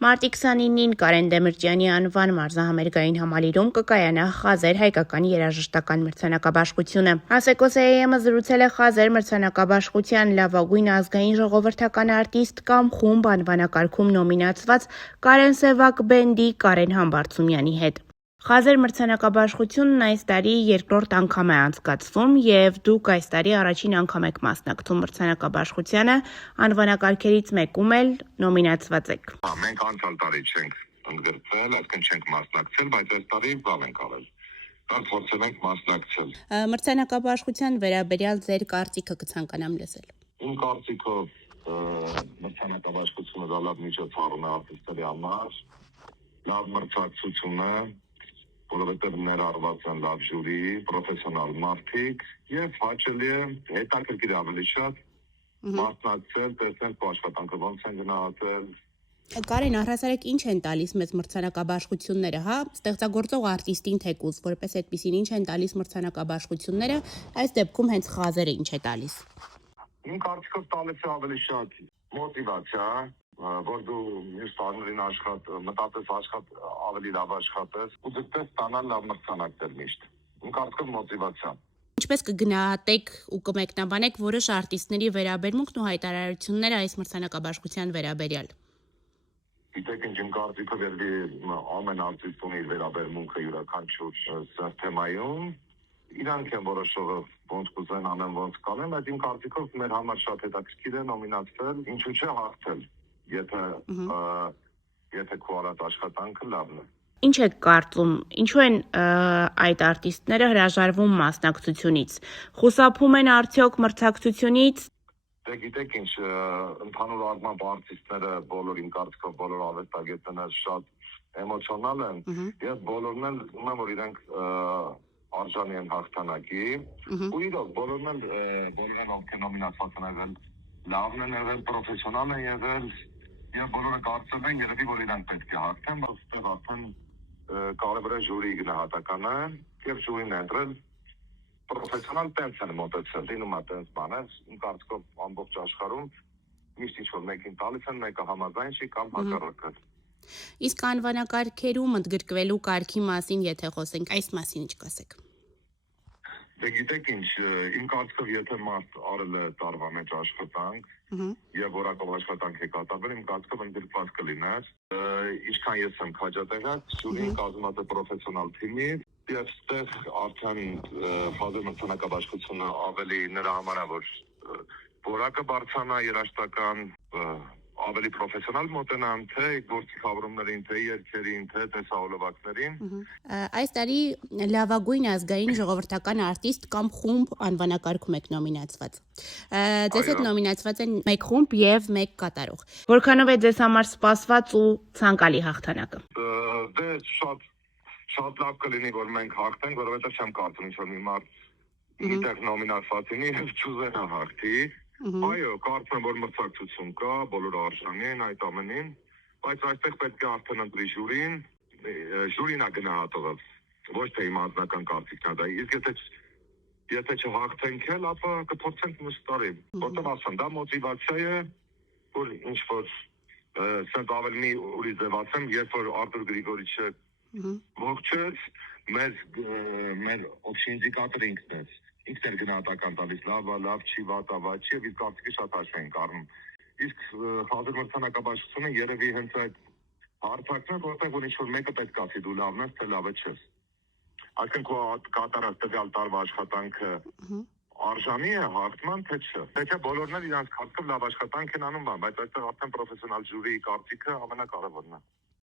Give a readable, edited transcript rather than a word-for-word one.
Մարտի 29-ին Կարեն Դեմիրճյանի անվան մարզահամերգային համալիրում կկայանա Խազեր հայկական երաժշտական մրցանակաբաշխությունը։ Ասեկո-ՍԵԵՄ-ը զրուցել է Խազեր մրցանակաբաշխության լավագույն ազգային ժողովրդական արտիստ կամ խումբ անվանակարգում նոմինացված Կարեն Սևակ բենդի Կարեն Համբարձումյանի հետ։ Խազեր մրցանակաբաշխությունն այս տարի երկրորդ անգամ է անցկացվում և դուք այս տարի առաջին անգամ եք մասնակցում մրցանակաբաշխությանը, անվանակարգերից մեկում էլ նոմինացված եք։ Մենք անցյալ տարի չենք ընդգրկվել, այսինքն չենք մասնակցել, բայց այս տարի բան ենք արել։ Մենք փորձել ենք մասնակցել։ Մրցանակաբաշխության վերաբերյալ ձեր կարծիքը կցանկանամ լսել։ Իմ կարծիքով մրցանակաբաշխությունը դա լավ միջոցառում է արտիստների համար, լավ մրցակցություն է, որովհետև ներառված են լավ ժյուրի, պրոֆեսիոնալ մարդիկ եւ հաճելի է հետաքրքիր ավելի շատ մասնակցել, տեսնել քո աշխատանքը ոնց են գնահատել։ Կարեն, առհասարակ ինչ են տալիս մեզ մրցանակաբաշխությունները, հա, ստեղծագործող արտիստին թեկուզ, որպես այդպեսին ինչ են տալիս մրցանակաբաշխությունները, այս դեպքում հենց Խազերը ինչ է տալիս։ Իմ կարծիքով տալիս է ավելի շատ մոտիվացիա, որ դու մյուս տարիներին մտածես ավելի լավ աշխատես ու դեռ ստանալ լավ մրցանակներ միշտ։ Իմ կարծիքով մոտիվացիա։ Ինչպես կգնահատեք ու կմեկնաբանեք որոշ արտիստների վերաբերմունքն ու հայտարարությունները այս մրցանակաբաշխության վերաբերյալ։ Գիտեք, իմ կարծիքով ամեն արտիստ ունի իր վերաբերմունքը յուրաքանչյուր սեր թեմայում։ Իրանք են որոշողը ոնց կուզեն անեն, ոնց կանեն, բայց իմ կարծիքով մեր համար շատ հետաքրքիր է նոմինացվել, ինչու՞ չէ հաղթել, եթե քո արած աշխատանքը լավն է։ Ինչ եք կարծում, ինչու են այդ արտիստները հրաժարվում մասնակցությունից, խուսափում են արդյոք մրցակցությունից։ Դե գիտեք ինչ, ընդհանուր առմամբ արտիստները իմ կարծիքով բոլոր արվեստագետները շատ էմոցիոնալ են եւ բոլորն էլ զգում են, որ իրենք արժանի են հաղթանակի ու իրոք բոլորն ովքեր նոմինացված են եղել լավն են եղել, պրոֆեսիոնալ են եղել եւ բոլորը կարծում են երևի որ իրանք պետք է հաղթեն, բայց այստեղ արդեն կարևոր է ժյուրի գնահատականը եւ ժյուրին ընտրել պրոֆեսիոնալ տենց են մոտեցել, լինում է տենց բաներ, իմ կարծիքով ամբողջ աշխարհում միշտ ինչ-որ մեկին տալիս են, մեկը համաձայն չի կամ հակառակը։ Իսկ անվանակարգերում ընդգրկվելու կարգի մասին, եթե խոսենք, այս մասին ինչ կասեք։ Դե գիտեք ինչ, իմ կարծիքով եթե մարդ արել է տարվա մեջ աշխատանք եւ որակով աշխատանք է կատարվել, իմ կարծիքով ընդգրկված կլիներ։ Ինչքան ես եմ քաջատեղյակ, ժյուրին կազմված է պրոֆեսիոնալ թիմից եւ ստեղ արդեն Խազեր մրցանակաբաշխությունը ավելի նրա համար է, որ որակը բարձրանա երաժշտական ավելի պրոֆեսիոնալ մոտենան, թե գործիքավորումներին, թե երգերին, թե տեսահոլովակներին։ Այս տարի լավագույն ազգային ժողովրդական արտիստ կամ խումբ անվանակարգում եք նոմինացված։ Ձեզ հետ նոմինացված են մեկ խումբ եւ մեկ կատարող։ Որքանով է ձեզ համար սպասված ու ցանկալի հաղթանակը։ Դե շատ լավ կլինի, որ մենք հաղթենք, որովհետեւ չեմ կարծում ինչ-որ մի մարդ միտեղ նոմինացված լինի եւ չուզենա հաղթի։ Այո, կարծում եմ, որ մրցակցություն կա, բոլորը արժանի են այդ ամենին, բայց այստեղ պետք է արդեն ընտրի ժյուրին, ժյուրին է գնահատողը, ոչ թե իմ անձնական կարծիքն է դա։ Իսկ եթե չհաղթենք էլ, ապա կփորձենք մյուս տարի։ Որտեղ ասեմ, դա մոտիվացիա է, որ ինչ-որ սենց ավելի մի ուրիշ ձևացեմ, երբ որ Արտուր Գրիգորիչը ողջեց, մեր օբշի ինդիկատորը ինքն էր գնահատական տալիս, լավ չի, վատ չի, եւ իր կարծիքը շատ հաշվի ենք առնում։ Իսկ Խազեր մրցանակաբաշխությունը երևի հենց այդ հարթակն է, որտեղ որ ինչ-որ մեկը պետք է ասի դու լավն ես, թե լավը չես։ Այսինքն քո կատարած տվյալ տարվա աշխատանքը արժանի է հաղթման, թե չէ։ Թե բոլորն էլ իրանց կարծիքով լավ աշխատանք են անում, բայց այստեղ արդեն պրոֆեսիոնալ ժյուրիի կարծիքը ամենակարևորն է։